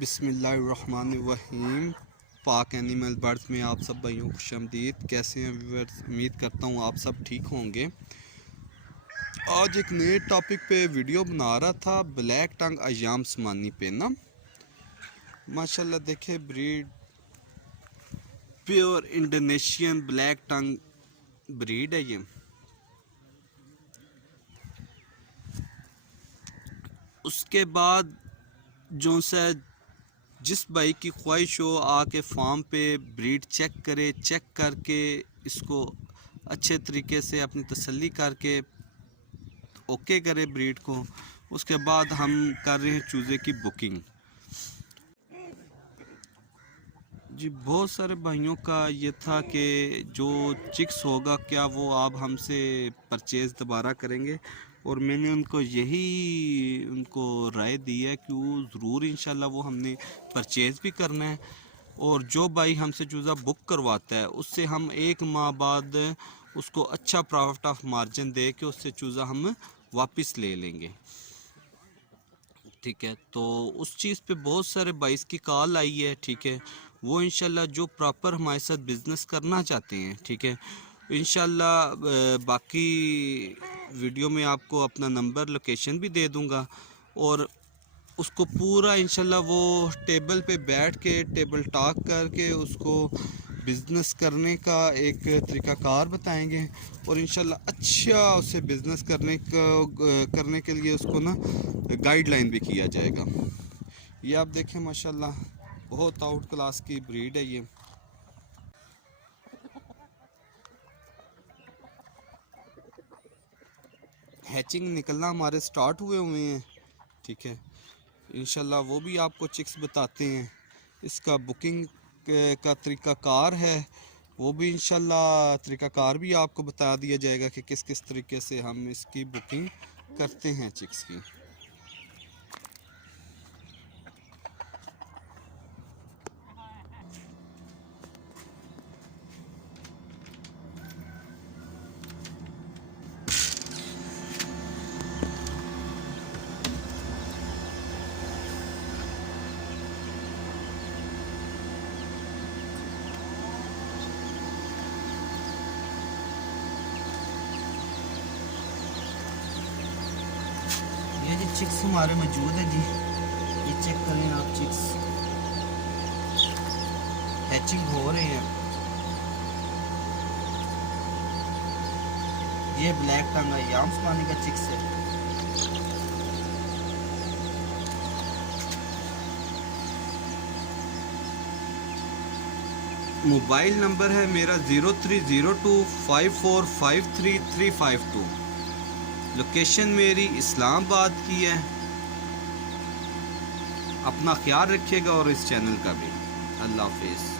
बिस्मिल्लाहिर्रहमानिर्रहीम। पाक animal birds में आप सब भाइयों खुशामदीद। कैसे हैं व्यूअर्स? उम्मीद करता हूँ आप सब ठीक होंगे। आज एक नए टॉपिक पे वीडियो बना रहा था, ब्लैक टंग अयाम समानी पे ना माशाल्लाह देखे ब्रीड प्योर इंडोनेशियन ब्लैक टंग ब्रीड है ये। उसके बाद जो से जिस भाई की ख्वाहिश हो आके फार्म पे ब्रीड चेक करे, चेक करके इसको अच्छे तरीके से अपनी तसल्ली करके ओके करे ब्रीड को। उसके बाद हम कर रहे हैं चूज़े की बुकिंग। जी बहुत सारे भाइयों का ये था कि जो चिक्स होगा क्या वो आप हमसे परचेज़ दोबारा करेंगे, और मैंने उनको उनको राय दी है कि वो ज़रूर इंशाल्लाह वो हमने परचेज़ भी करना है। और जो भाई हमसे चूज़ा बुक करवाता है उससे हम 1 माह बाद उसको अच्छा प्रॉफिट ऑफ मार्जिन दे के उससे चूज़ा हम वापस ले लेंगे। ठीक है, तो उस चीज़ पे बहुत सारे बाइस की कॉल आई है। ठीक है, वो इंशाल्लाह जो प्रॉपर हमारे साथ बिज़नेस करना चाहते हैं, ठीक है, इंशाल्लाह बाकी वीडियो में आपको अपना नंबर लोकेशन भी दे दूंगा, और उसको पूरा इंशाल्लाह वो टेबल पे बैठ के टेबल टॉक करके उसको बिज़नेस करने का एक तरीक़ाकार बताएंगे, और इंशाल्लाह अच्छा उसे बिज़नेस करने के लिए उसको ना गाइडलाइन भी किया जाएगा। ये आप देखें माशाल्लाह बहुत आउट क्लास की ब्रीड है ये। हैचिंग निकलना हमारे स्टार्ट हुए हैं। ठीक है, इंशाल्लाह वो भी आपको चिक्स बताते हैं। इसका बुकिंग का तरीक़ाकार है, वो भी इंशाल्लाह तरीक़ाकार भी आपको बता दिया जाएगा कि किस किस तरीके से हम इसकी बुकिंग करते हैं चिक्स की। ये जी चिक्स हमारे मौजूद है जी, ये चेक करें आप, चिक्स हैचिंग हो रहे हैं। ये ब्लैक टंग अयाम समानी का चिक्स है। मोबाइल नंबर है मेरा 030254535352। लोकेशन मेरी इस्लामाबाद की है। अपना ख्याल रखिएगा और इस चैनल का भी। अल्लाह हाफिज़।